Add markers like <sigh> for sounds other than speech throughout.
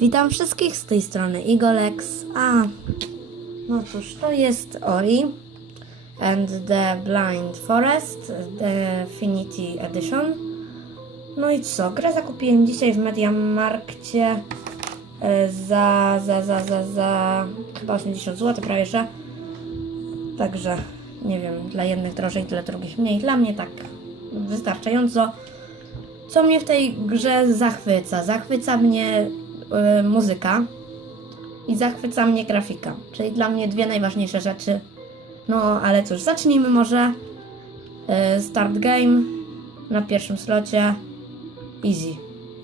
Witam wszystkich z tej strony Igolex. A, no cóż, to jest Ori and the Blind Forest Definitive Edition. No i co? Grę zakupiłem dzisiaj w Mediamarkcie e, za, za, za, za, za chyba 80 zł, prawie że. Także nie wiem, dla jednych drożej, dla drugich mniej. Dla mnie tak wystarczająco. Co mnie w tej grze zachwyca? Zachwyca mnie y, muzyka i zachwyca mnie grafika, czyli dla mnie dwie najważniejsze rzeczy. No ale cóż, zacznijmy może. Y, start game na pierwszym slocie. Easy.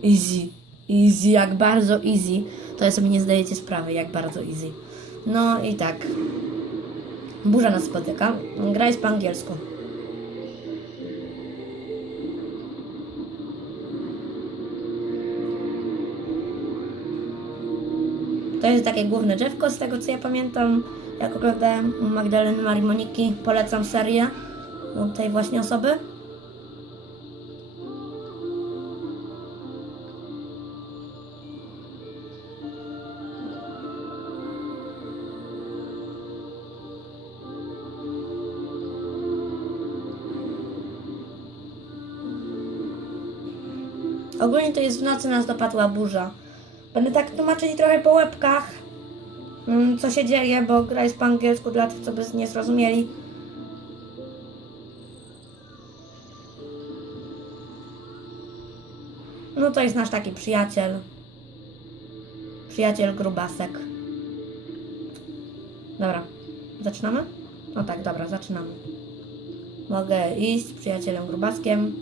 Easy. Easy, jak bardzo easy. To sobie nie zdajecie sprawy, jak bardzo easy. No i tak. Burza nas spotyka. Gra jest po angielsku. To jest takie główne drzewko, z tego co ja pamiętam, jak oglądałem u Magdaleny Marimoniki. Polecam serię tej właśnie osoby. Ogólnie to jest w nocy nas dopadła burza. Będę tak tłumaczyć trochę po łebkach, mm, co się dzieje, bo gra jest po angielsku dla tych, co by nie zrozumieli. No to jest nasz taki przyjaciel. Przyjaciel grubasek. Dobra, zaczynamy? No tak, dobra, zaczynamy. Mogę iść z przyjacielem grubaskiem.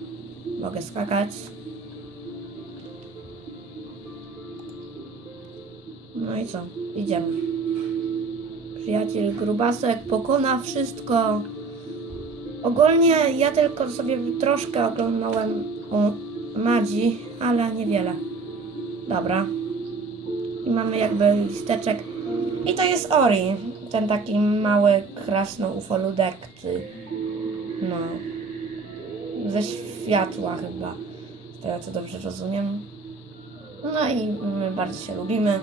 Mogę skakać. No i co? Idziemy. Przyjaciel Grubasek pokona wszystko. Ogólnie ja tylko sobie troszkę oglądałem u Madzi, ale niewiele. Dobra. I mamy jakby listeczek. I to jest Ori. Ten taki mały krasno-ufoludek. Czy... No. Ze światła chyba. Z tego co dobrze rozumiem. No i my bardzo się lubimy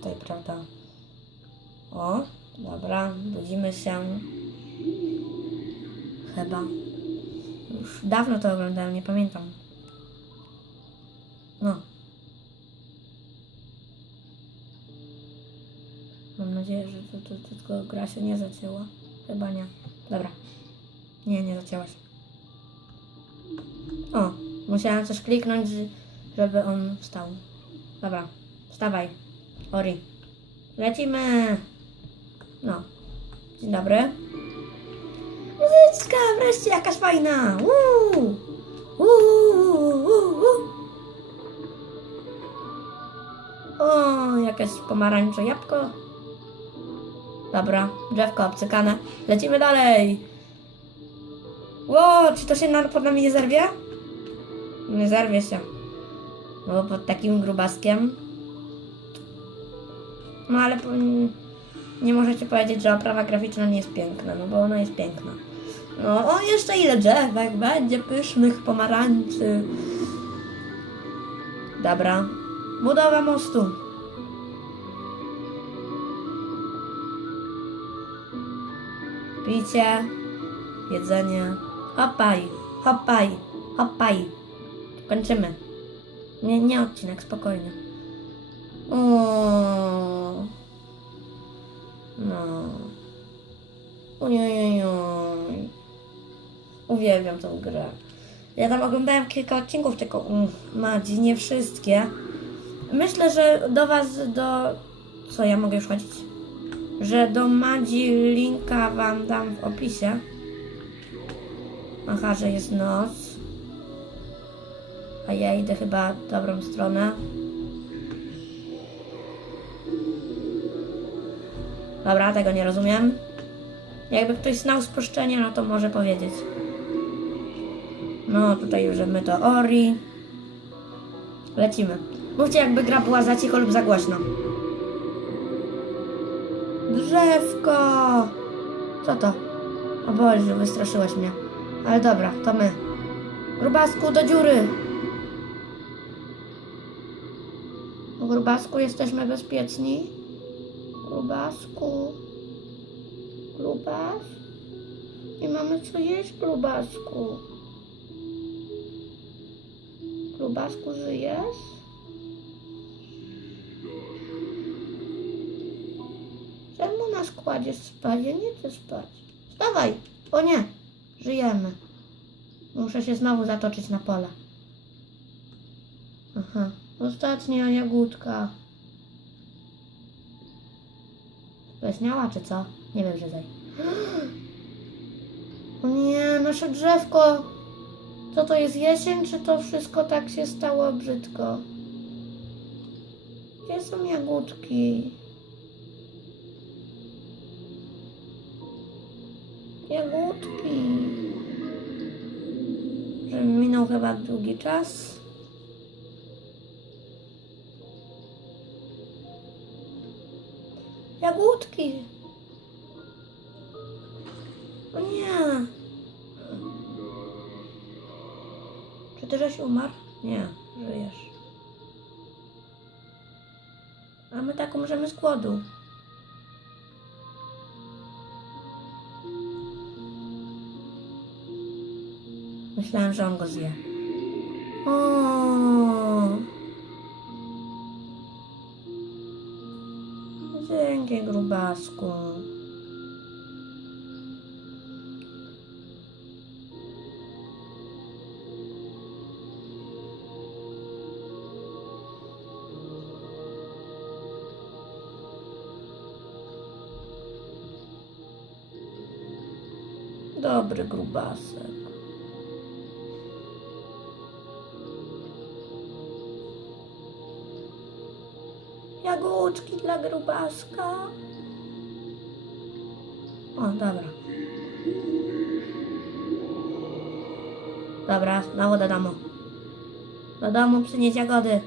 tutaj, prawda? O, dobra, budzimy się. Chyba. Już dawno to oglądałem, nie pamiętam. No. Mam nadzieję, że to, to, to tylko gra się nie zacięła. Chyba nie. Dobra. Nie, nie zacięła się. O, musiałam coś kliknąć, żeby on wstał. Dobra, wstawaj. Ori. Lecimy. No. Dzień dobry. Muzyczka, wreszcie jakaś fajna. Uuu. Uuu, uuu. O, jakieś pomarańcze jabłko. Dobra, drzewko obcykane. Lecimy dalej. Ło, czy to się na, pod nami nie zerwie? Nie zerwie się. No bo pod takim grubaskiem no ale nie możecie powiedzieć, że oprawa graficzna nie jest piękna, no bo ona jest piękna. No, o jeszcze ile drzewek będzie pysznych pomarańczy. Dobra. Budowa mostu. Picie, jedzenie. Hopaj, hopaj, hopaj. Kończymy. Nie, nie odcinek, spokojnie. O. No. Ojojoj. Uwielbiam tą grę. Ja tam oglądałem kilka odcinków tylko u Madzi, nie wszystkie. Myślę, że do Was, do... Co, ja mogę już chodzić? Że do Madzi linka Wam dam w opisie. Aha, że jest noc. A ja idę chyba w dobrą stronę. Dobra, tego nie rozumiem. Jakby ktoś znał spuszczenie, no to może powiedzieć. No, tutaj już my to Ori. Lecimy. Mówcie, jakby gra była za cicho lub za głośno. Drzewko! Co to? O Boże, wystraszyłaś mnie. Ale dobra, to my. Grubasku, do dziury! Grubasku, jesteśmy bezpieczni? Grubasku. Grubas? Nie mamy co jeść, Grubasku. Grubasku, żyjesz? Czemu nas kładziesz spać? Ja nie chcę spać. Wstawaj! O nie! Żyjemy. Muszę się znowu zatoczyć na pole. Aha. Ostatnia jagódka. Weźmiała czy co? Nie wiem, że zaj. <gasps> O nie, nasze drzewko. Co to jest jesień, czy to wszystko tak się stało brzydko? Gdzie są jagódki? Jagódki. Minął chyba długi czas. Żeś umarł? Nie, żyjesz. A my tak umrzemy z głodu. Myślałem, że on go zje. O. Dzięki, grubasku. Dobry grubasek. Jagódki dla grubaska. O, dobra. Dobra, znowu do domu. Do domu przynieść jagody.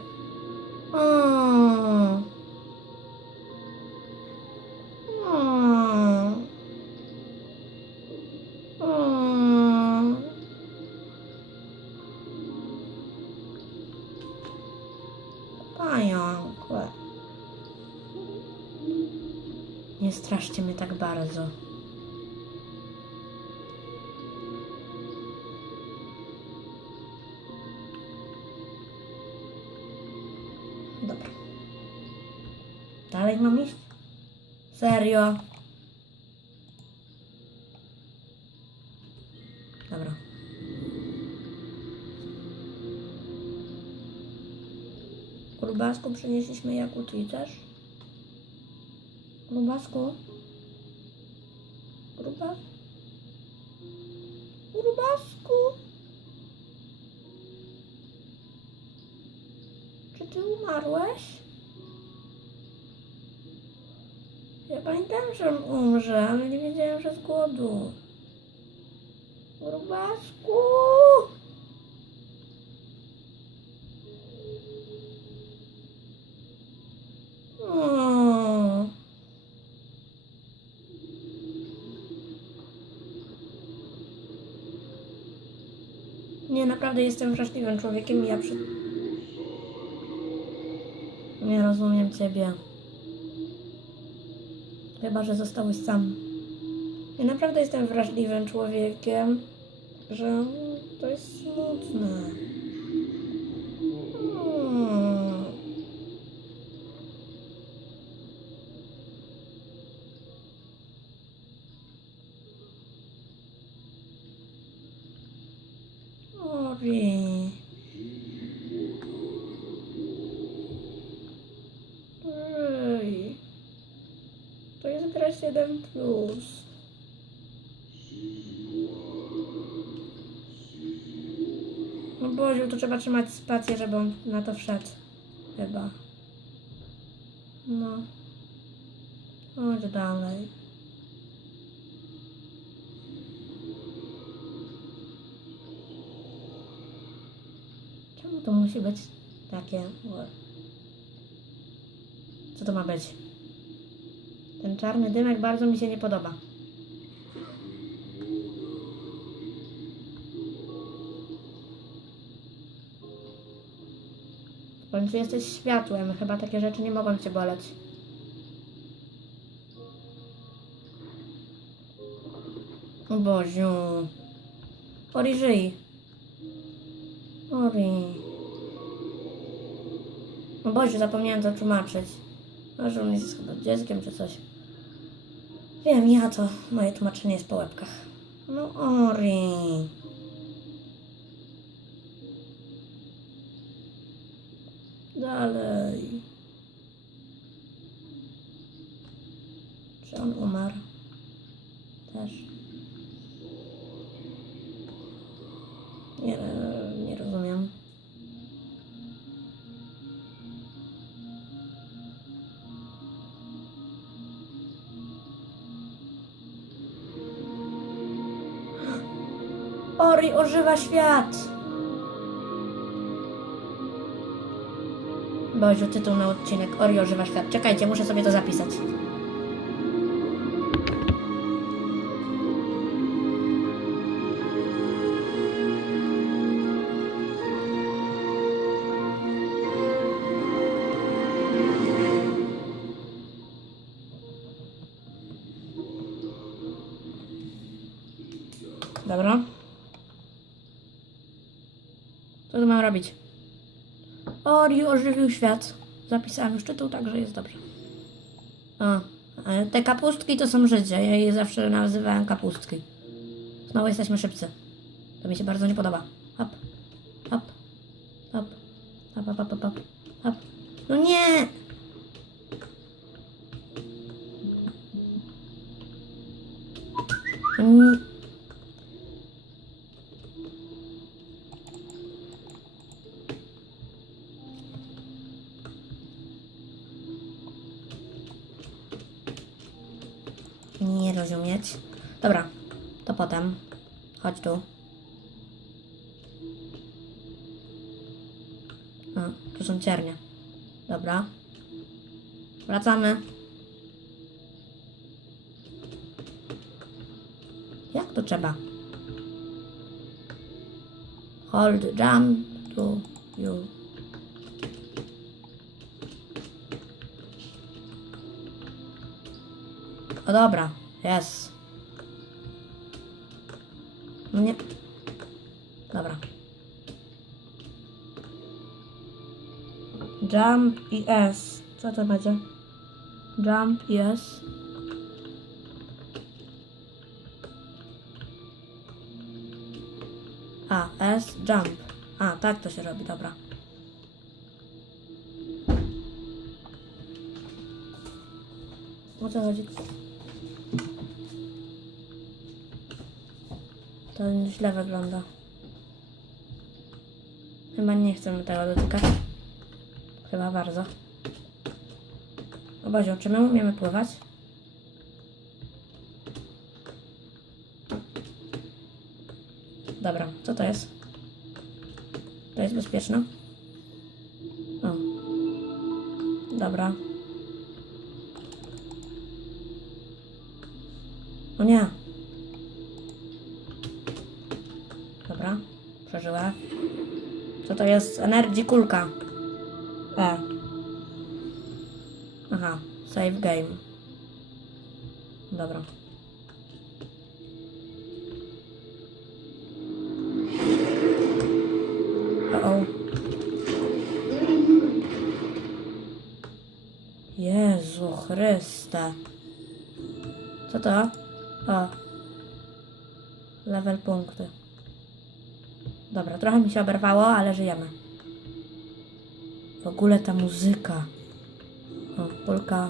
Straszcie mnie tak bardzo. Dobra. Dalej mam iść? Serio? Dobra. Grubasku przynieśliśmy jagódki też? Grubasku? Grubas? Grubasku? Czy ty umarłeś? Ja pamiętałem, że umrze, ale nie wiedziałem, że z głodu. Grubasku? O. Nie, naprawdę jestem wrażliwym człowiekiem i ja przy... Nie rozumiem ciebie. Chyba, że zostałeś sam. Ja naprawdę jestem wrażliwym człowiekiem, że to jest smutne. Mm. Ori. Ej. To jest gra 7 plus. No Boziu, tu trzeba trzymać spację, żeby on na to wszedł. Chyba. No. Chodź dalej. Czemu to musi być takie? Co to ma być? Ten czarny dymek bardzo mi się nie podoba. końcu jesteś światłem. Chyba takie rzeczy nie mogą cię boleć. O Boziu. Ori, żyj. Ori. O Boziu, zapomniałem to tłumaczyć. Może on jest chyba dzieckiem czy coś. Wiem, ja to, moje tłumaczenie jest po łebkach. No Ori. Ori ożywa świat! Boziu, tytuł na odcinek Ori ożywa świat. Czekajcie, muszę sobie to zapisać. Dobra. mam robić? Ori ożywił świat. Zapisałem. już tytuł, także jest dobrze. O, te kapustki to są życie. Ja je zawsze nazywałem kapustki. Znowu jesteśmy szybcy. To mi się bardzo nie podoba. Hop, hop, hop, hop, hop, hop, hop, hop. No nie! Mm. A, tu są ciernie. Dobra. Wracamy. Jak to trzeba? Hold jump to you. O dobra, jest. No nie. Jump i S. Co to będzie? Jump i S. A, S, jump. A, tak to się robi, dobra. O co chodzi? To źle wygląda. Chyba nie chcemy tego dotykać. Chyba bardzo. O Boziu, czy my umiemy pływać? Dobra, co to jest? To jest bezpieczne? O. Dobra. O nie. Dobra, przeżyła. Co to jest? Energy kulka. E. Aha, save game. Dobra. O. Jezu Chryste. Co to? O. Level punkty. Dobra, trochę mi się oberwało, ale żyjemy. Ogóle ta muzyka. O, Polka.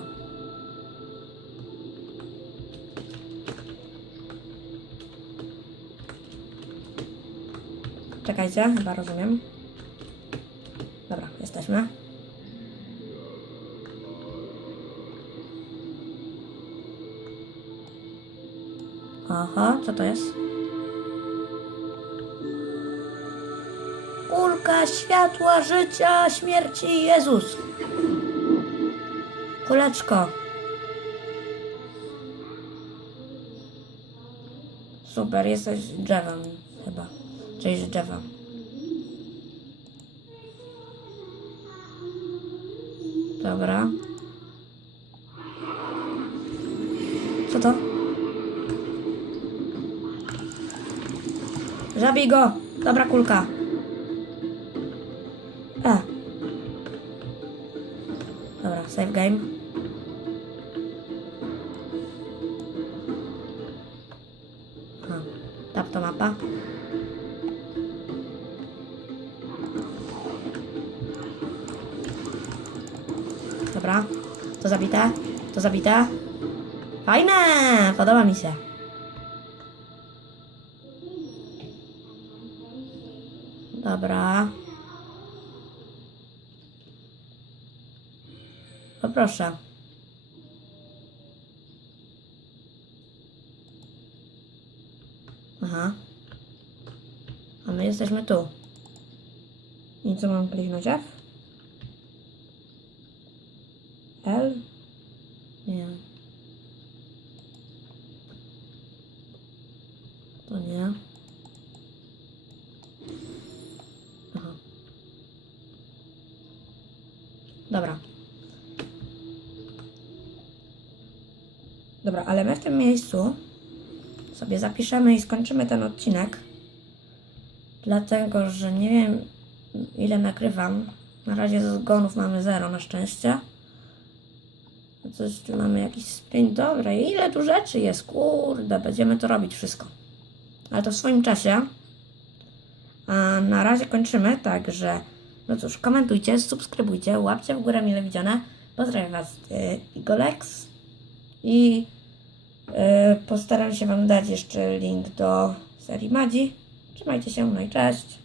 Czekajcie, chyba rozumiem. Dobra, jesteśmy. Aha, co to jest? Światła, życia, śmierci, Jezus. Kuleczko. Super, jesteś drzewem chyba. Czyli z drzewa. Dobra. Co to? Zabij go! Dobra kulka. Game. Tap to mapa. Dobra. To zabite. To zabite. Fajne! Podoba mi się. Dobra. Poproszę. Aha. A my jesteśmy tu. I co mam kliknąć F? L? Nie. To nie. Aha. Dobra. Dobra, ale my w tym miejscu sobie zapiszemy i skończymy ten odcinek. Dlatego, że nie wiem ile nagrywam. Na razie ze zgonów mamy zero na szczęście. Coś tu mamy jakiś sprint. Dobra, ile tu rzeczy jest? Kurde, będziemy to robić wszystko. Ale to w swoim czasie. A na razie kończymy, także no cóż, komentujcie, subskrybujcie, łapcie w górę mile widziane. Pozdrawiam Was, Igolex. I yy, postaram się Wam dać jeszcze link do serii Madzi. Trzymajcie się, no i cześć.